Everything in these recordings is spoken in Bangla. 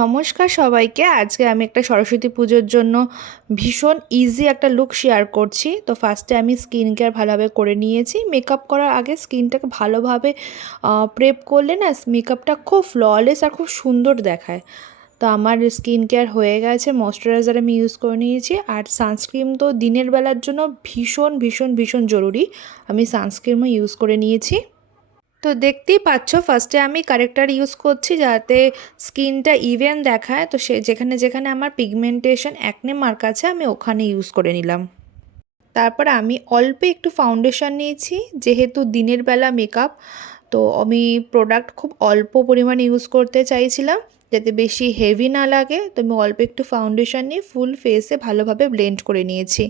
নমস্কার সবাইকে। আজকে আমি একটা সরস্বতী পুজোর জন্য ভীষণ ইজি একটা লুক শেয়ার করছি। তো ফার্স্টে আমি স্কিন কেয়ার ভালোভাবে করে নিয়েছি। মেকআপ করার আগে স্কিনটাকে ভালোভাবে প্রেপ করলে না মেকআপটা খুব ফ্ললেস আর খুব সুন্দর দেখায়। তো আমার স্কিন কেয়ার হয়ে গেছে, ময়শ্চারাইজার আমি ইউজ করে নিয়েছি। আর সানস্ক্রিন তো দিনের বেলার জন্য ভীষণ ভীষণ ভীষণ জরুরি। আমি সানস্ক্রিনও ইউজ করে নিয়েছি। তো দেখতেই পাচ্ছ ফার্স্টে আমি কারেক্টার ইউজ করছি যাতে স্কিনটা ইভেন দেখায়। তো যেখানে যেখানে আমার পিগমেন্টেশন অ্যাকনে মার্ক আছে আমি ওখানে ইউজ করে নিলাম। তারপর আমি অল্প একটু ফাউন্ডেশন নিয়েছি, যেহেতু দিনের বেলা মেকআপ। তো আমি প্রোডাক্ট খুব অল্প পরিমাণে ইউজ করতে চাইছিলাম যাতে বেশি হেভি না লাগে। তো আমি অল্প একটু ফাউন্ডেশন নিয়ে ফুল ফেসে ভালোভাবে ব্লেন্ড করে নিয়েছি।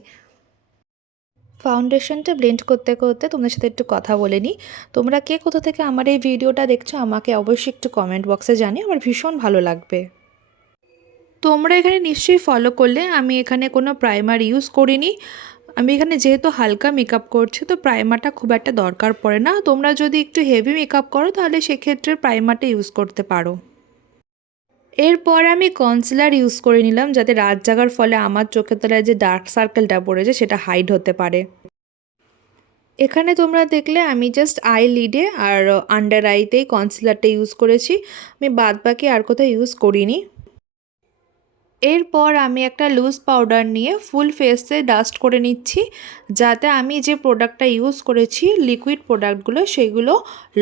ফাউন্ডেশনটা ব্লেন্ড করতে করতে তোমাদের সাথে একটু কথা বলে নিই। তোমরা কে কোথা থেকে আমার এই ভিডিওটা দেখছো আমাকে অবশ্যই একটু কমেন্ট বক্সে জানিও, আমার ভীষণ ভালো লাগবে। তোমরা এখানে নিশ্চয়ই ফলো করলে আমি এখানে কোনো প্রাইমার ইউজ করিনি। আমি এখানে যেহেতু হালকা মেকআপ করছি তো প্রাইমারটা খুব একটা দরকার পড়ে না। তোমরা যদি একটু হেভি মেকআপ করো তাহলে সেক্ষেত্রে প্রাইমারটা ইউজ করতে পারো। এরপর আমি কনসিলার ইউজ করে নিলাম যাতে রাত জাগার ফলে আমার চোখের তলায় যে ডার্ক সার্কেলটা পড়েছে সেটা হাইড হতে পারে। এখানে তোমরা দেখলে আমি জাস্ট আই লিডে আর আন্ডার আইতেই কনসিলারটা ইউজ করেছি। আমি বাদবাকি আর কোথাও ইউজ করিনি। এরপর আমি একটা লুজ পাউডার নিয়ে ফুল ফেসে ডাস্ট করে নিচ্ছি যাতে আমি যে প্রোডাক্টটা ইউজ করেছি লিকুইড প্রোডাক্টগুলো সেগুলো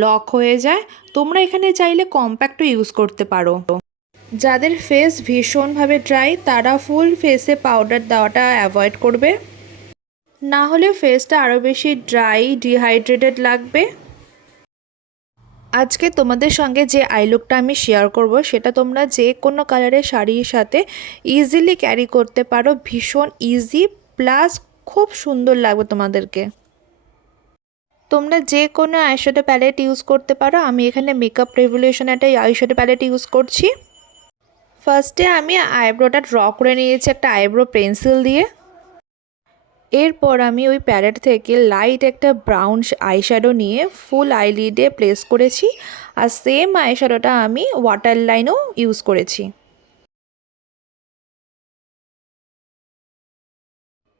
লক হয়ে যায়। তোমরা এখানে চাইলে কম্প্যাক্টও ইউজ করতে পারো। যাদের ফেস ভীষণভাবে ড্রাই তারা ফুল ফেসে পাউডার দেওয়াটা অ্যাভয়েড করবে, না হলে ফেসটা আরও বেশি ড্রাই ডিহাইড্রেটেড লাগবে। আজকে তোমাদের সঙ্গে যে আই লুকটা আমি শেয়ার করব সেটা তোমরা যে কোনো কালারের শাড়ির সাথে ইজিলি ক্যারি করতে পারো। ভীষণ ইজি প্লাস খুব সুন্দর লাগবে তোমাদেরকে। তোমরা যে কোনো আইশ্যাডো প্যালেট ইউজ করতে পারো। আমি এখানে মেকআপ রেভলিউশন একটা আইশ্যাডো প্যালেট ইউজ করছি। ফার্স্টে আমি আইব্রোটা ড্র করে নিয়েছি একটা আইব্রো পেন্সিল দিয়ে। এরপর আমি ওই প্যালেট থেকে লাইট একটা ব্রাউন আইশ্যাডো নিয়ে ফুল আইলিডে প্লেস করেছি। আর সেম আইশ্যাডোটা আমি ওয়াটার লাইনও ইউজ করেছি।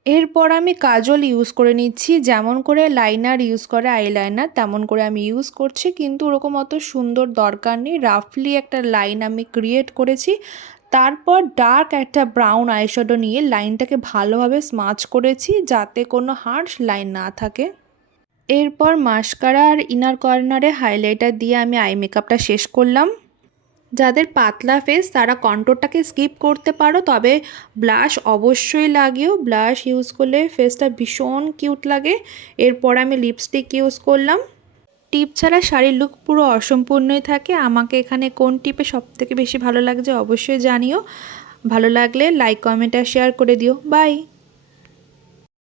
এরপর আমি কাজল ইউজ করে নিচ্ছি। যেমন করে লাইনার ইউজ করে আইলাইনার তেমন করে আমি ইউজ করছি, কিন্তু ওরকম অত সুন্দর দরকার নেই। রাফলি একটা লাইন আমি ক্রিয়েট করেছি। তারপর ডার্ক একটা ব্রাউন আইশ্যাডো নিয়ে লাইনটাকে ভালোভাবে স্মাচ করেছি যাতে কোনো হার্শ লাইন না থাকে। এরপর মাস্কারা আর ইনার কর্নারে হাইলাইটার দিয়ে আমি আই মেকআপটা শেষ করলাম। যাদের পাতলা ফেস তারা কন্ট্রোরটাকে স্কিপ করতে পারো, তবে ব্লাশ অবশ্যই লাগিও। ব্লাশ ইউজ করলে ফেসটা ভীষণ কিউট লাগে। এরপর আমি লিপস্টিক ইউজ করলাম। টিপ ছাড়া শাড়ির লুক পুরো অসম্পূর্ণই থাকে। আমাকে এখানে কোন টিপে সবথেকে বেশি ভালো লাগছে অবশ্যই জানিও। ভালো লাগলে লাইক কমেন্ট আর শেয়ার করে দিও। বাই।